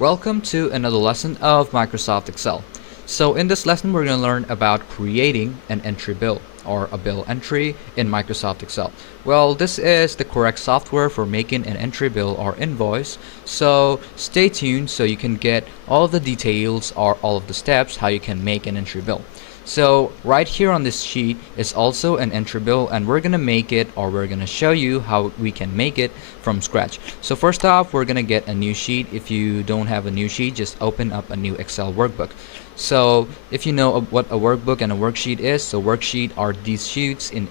Welcome to another lesson of Microsoft Excel. So in this lesson we're going to learn about creating an entry bill or a bill entry in Microsoft Excel. Well, this is the correct software for making an entry bill or invoice. So stay tuned so you can get all of the details or all of the steps how you can make an entry bill. So right here on this sheet is also an entry bill, and we're gonna make it, or we're gonna show you how we can make it from scratch. So first off, we're gonna get a new sheet. If you don't have a new sheet, just open up a new Excel workbook. So if you know what a workbook and a worksheet is, so worksheet are these sheets in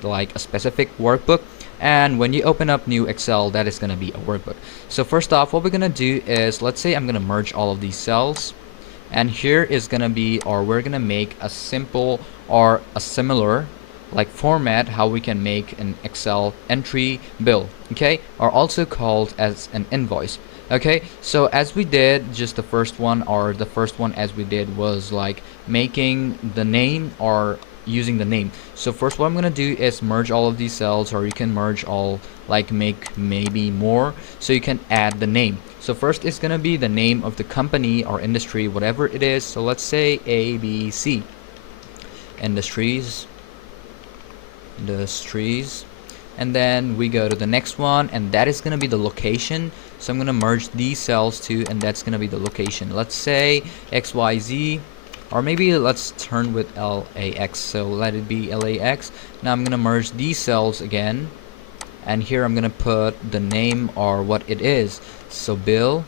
like a specific workbook, and when you open up new Excel, that is gonna be a workbook. So first off, what we're gonna do is, let's say I'm gonna merge all of these cells, and here is gonna be, or we're gonna make a simple or a similar like format how we can make an Excel entry bill, okay, or also called as an invoice. Okay, so as we did just the first one, or the first one as we did was like making the name or using the name. So first what I'm gonna do is merge all of these cells, or you can merge all, like make maybe more, so you can add the name. So first it's gonna be the name of the company or industry, whatever it is. So let's say ABC Industries, and then we go to the next one, and that is gonna be the location. So I'm gonna merge these cells too, and that's gonna be the location. Let's say XYZ, or maybe let's turn with LAX, so let it be LAX. Now I'm gonna merge these cells again, and here I'm gonna put the name or what it is. So bill,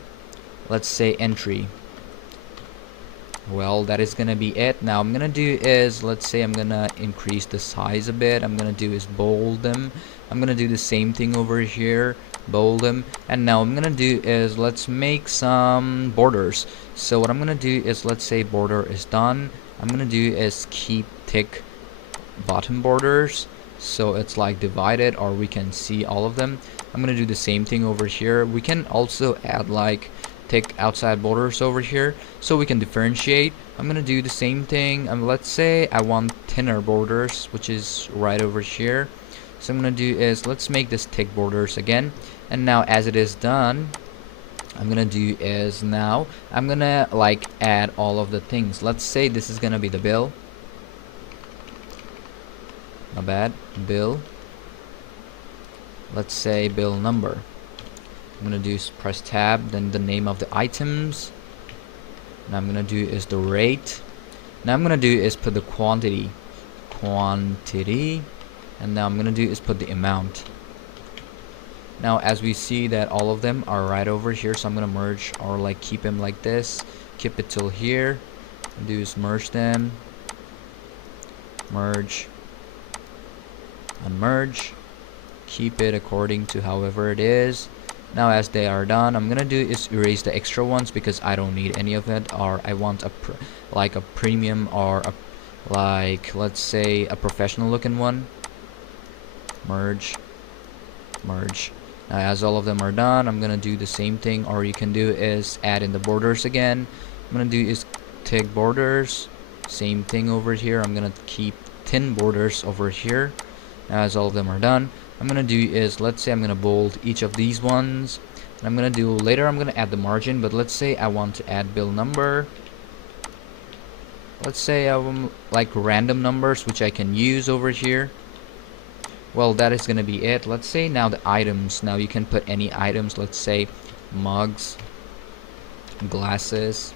let's say entry. Well, that is gonna be it. Now I'm gonna do is, let's say I'm gonna increase the size a bit. I'm gonna do is bold them. I'm gonna do the same thing over here, bold them. And now I'm gonna do is, let's make some borders. So what I'm gonna do is, let's say border is done. I'm gonna do is keep thick bottom borders, so it's like divided, or we can see all of them. I'm gonna do the same thing over here. We can also add like thick outside borders over here, so we can differentiate. I'm gonna do the same thing. Let's say I want thinner borders, which is right over here. So I'm gonna do is, let's make this thick borders again. And now as it is done, I'm gonna do is, now I'm gonna like add all of the things. Let's say this is gonna be the bill. Not bad. Bill. Let's say bill number. I'm gonna do is press tab, then the name of the items. Now I'm gonna do is the rate. Now I'm gonna do is put the quantity, and now I'm gonna do is put the amount. Now as we see that all of them are right over here, so I'm gonna merge, or like keep them like this, keep it till here, and do is merge them, merge, unmerge, keep it according to however it is. Now as they are done, I'm gonna do is erase the extra ones because I don't need any of it, or I want a like a premium, or a, like let's say a professional looking one. Merge, merge. Now as all of them are done, I'm gonna do the same thing, or you can do is add in the borders again. I'm gonna do is thick borders, same thing over here. I'm gonna keep thin borders over here. Now as all of them are done, I'm gonna do is, let's say I'm gonna bold each of these ones, and I'm gonna do later, I'm gonna add the margin, but let's say I want to add bill number. Let's say I want like random numbers which I can use over here. Well, that is gonna be it. Let's say now the items. Now you can put any items. Let's say mugs, glasses,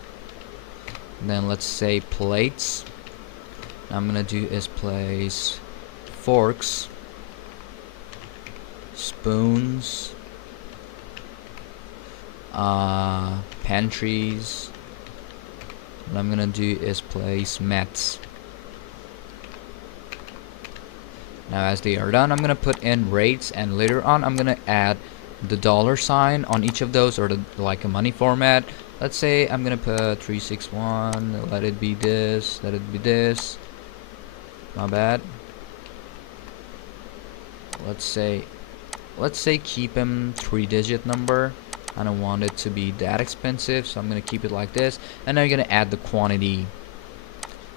and then let's say plates. Now I'm gonna do is place forks, spoons, pantries. What I'm gonna do is place mats. Now as they are done, I'm gonna put in rates, and later on I'm gonna add the $sign on each of those, or the like a money format. Let's say I'm gonna put 361, let it be this, let it be this. Not bad. Let's say keep them 3-digit number. I don't want it to be that expensive, so I'm gonna keep it like this. And now you're gonna add the quantity.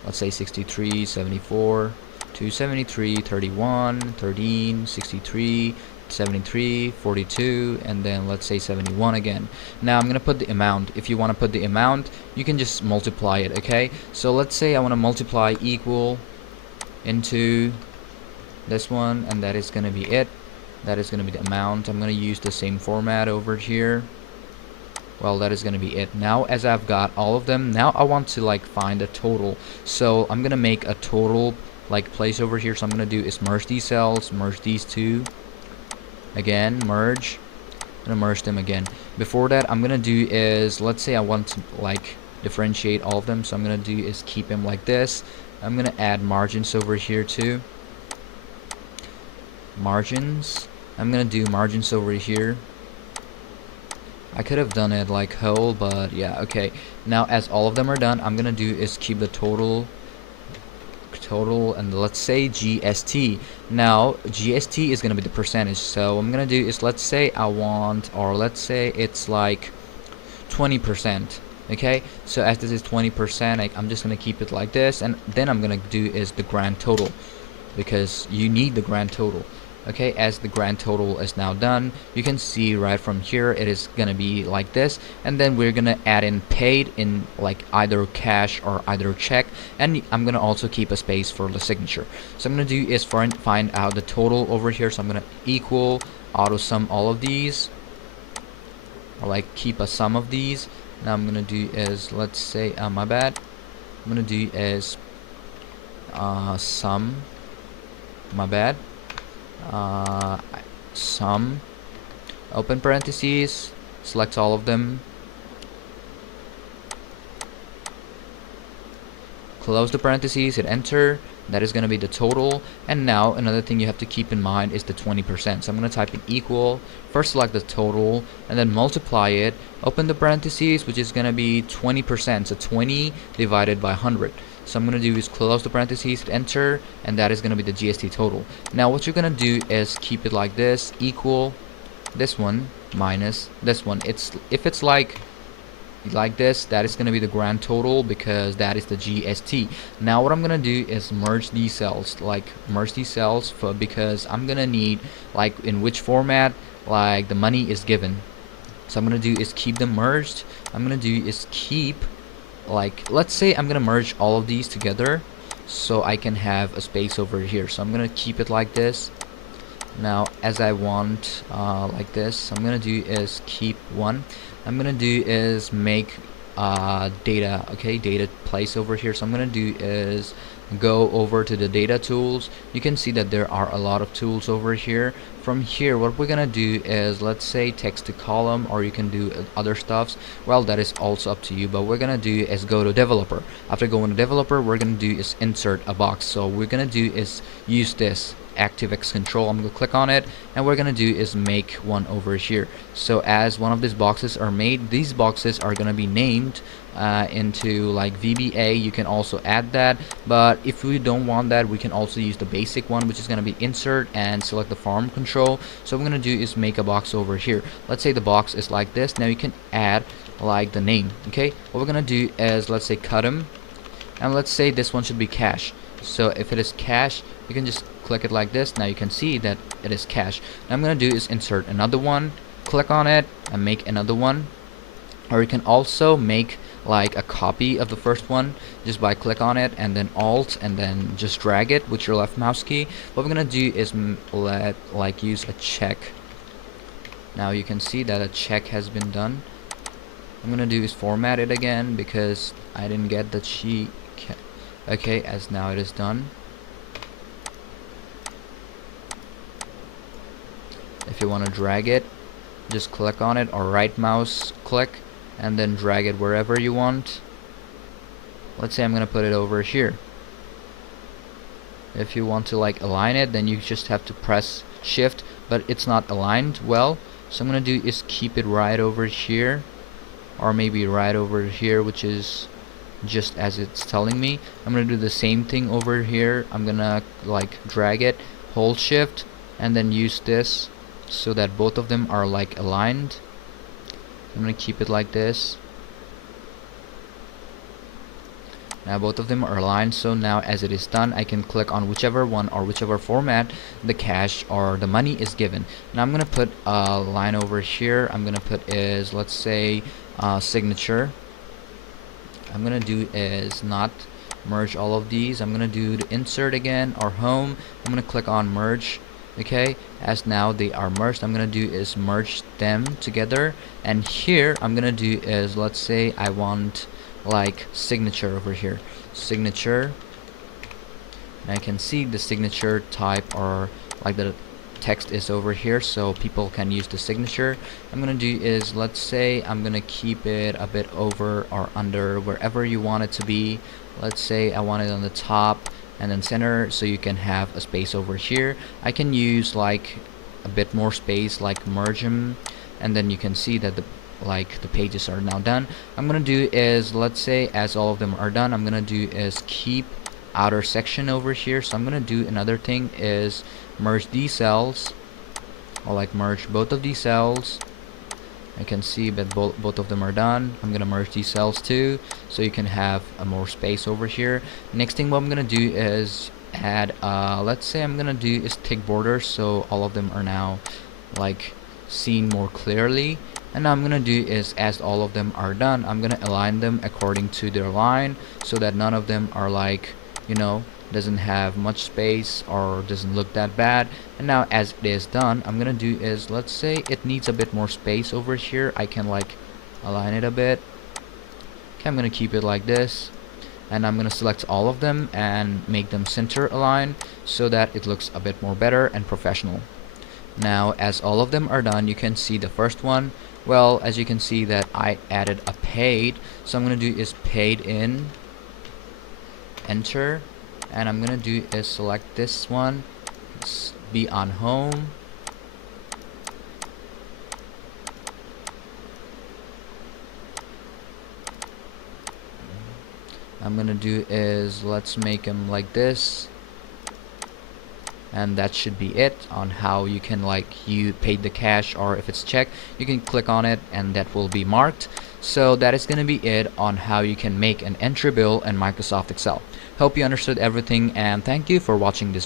Let's say 63, 74, 273, 31, 13, 63, 73, 42, and then let's say 71 again. Now I'm gonna put the amount. If you want to put the amount, you can just multiply it. Okay, so let's say I want to multiply equal into this one, and that is gonna be it. That is gonna be the amount. I'm gonna use the same format over here. Well, that is gonna be it. Now as I've got all of them, now I want to like find a total, so I'm gonna make a total like place over here. So I'm gonna do is merge these cells, merge these two again, merge. I'm gonna merge them again. Before that, I'm gonna do is, let's say I want to like differentiate all of them, so I'm gonna do is keep them like this. I'm gonna add margins over here too. Margins. I'm gonna do margins over here. I could have done it like whole, but yeah, okay. Now as all of them are done, I'm gonna do is keep the total, and let's say GST. Now GST is gonna be the percentage, so I'm gonna do is, let's say I want, or let's say it's like 20%. Okay, so as this is 20%, I'm just gonna keep it like this, and then I'm gonna do is the grand total, because you need the grand total. Okay, as the grand total is now done, you can see right from here it is gonna be like this, and then we're gonna add in paid in like either cash or either check, and I'm gonna also keep a space for the signature. So I'm gonna do is find out the total over here. So I'm gonna equal auto sum all of these, or like keep a sum of these. Now I'm gonna do is, let's say my bad, I'm gonna do is sum, my bad, sum, open parentheses, select all of them, close the parentheses, hit enter. That is going to be the total. And now another thing you have to keep in mind is the 20%. So I'm going to type in equal, first select the total, and then multiply it, open the parentheses, which is going to be 20%, so 20 divided by 100. So I'm going to do is close the parentheses, hit enter, and that is going to be the GST total. Now what you're going to do is keep it like this, equal this one minus this one. If it's like this, that is going to be the grand total, because that is the GST. Now what I'm going to do is merge these cells, because I'm going to need like in which format like the money is given. So I'm going to do is keep them merged. I'm going to do is keep, like, let's say I'm going to merge all of these together so I can have a space over here. So I'm going to keep it like this. Now as I want like this, so I'm gonna do is keep one. I'm gonna do is make data, okay, data place over here. So I'm gonna do is go over to the data tools. You can see that there are a lot of tools over here. From here, what we're gonna do is, let's say text to column, or you can do other stuffs. Well, that is also up to you, but we're gonna do is go to developer. After going to developer, we're gonna do is insert a box. So we're gonna do is use this ActiveX control. I'm gonna click on it, and we're gonna do is make one over here. So as one of these boxes are made, these boxes are gonna be named into like VBA. You can also add that, but if we don't want that, we can also use the basic one, which is gonna be insert and select the farm control. So what I'm gonna do is make a box over here. Let's say the box is like this. Now you can add like the name. Okay, what we're gonna do is, let's say cut them, and let's say this one should be cash. So if it is cash, you can just click it like this. Now you can see that it is cash. Now I'm gonna do is insert another one, click on it, and make another one. Or you can also make like a copy of the first one just by click on it and then alt and then just drag it with your left mouse key. What we're gonna do is use a check. Now you can see that a check has been done. I'm gonna do is format it again because I didn't get the sheet. Okay, as now it is done. If you want to drag it, just click on it, or right mouse click and then drag it wherever you want. Let's say I'm gonna put it over here. If you want to like align it, then you just have to press shift, but it's not aligned well. So I'm gonna do is keep it right over here, or maybe right over here, which is just as it's telling me. I'm gonna do the same thing over here. I'm gonna like drag it, hold shift, and then use this so that both of them are like aligned. I'm gonna keep it like this. Now both of them are aligned, so now as it is done, I can click on whichever one or whichever format the cash or the money is given. Now I'm gonna put a line over here. I'm gonna put is, let's say, signature. I'm gonna do is not merge all of these. I'm gonna do the insert again or home. I'm gonna click on merge. Okay, as now they are merged, I'm gonna do is merge them together, and here I'm gonna do is, let's say I want like signature over here, signature, and I can see the signature type or like the text is over here, so people can use the signature. I'm gonna do is, let's say I'm gonna keep it a bit over or under, wherever you want it to be. Let's say I want it on the top and then center, so you can have a space over here. I can use like a bit more space, like merge them, and then you can see that the pages are now done. I'm gonna do is, let's say as all of them are done, I'm gonna do is keep outer section over here. So I'm gonna do another thing is merge these cells, or like merge both of these cells. I can see that both of them are done. I'm gonna merge these cells too, so you can have a more space over here. Next thing what I'm gonna do is add let's say I'm gonna do is thick borders, so all of them are now like seen more clearly. And now I'm gonna do is, as all of them are done, I'm gonna align them according to their line, so that none of them are like, you know, doesn't have much space or doesn't look that bad. And now as it is done, I'm gonna do is, let's say it needs a bit more space over here. I can like align it a bit. Okay, I'm gonna keep it like this, and I'm gonna select all of them and make them center align, so that it looks a bit more better and professional. Now as all of them are done, you can see the first one. Well, as you can see that I added a paid, so I'm gonna do is paid in, enter, and I'm gonna do is select this one, be on home, I'm gonna do is, let's make them like this, and that should be it on how you can, like, you paid the cash, or if it's check, you can click on it and that will be marked. So that is gonna be it on how you can make an entry bill in Microsoft Excel. Hope you understood everything, and thank you for watching this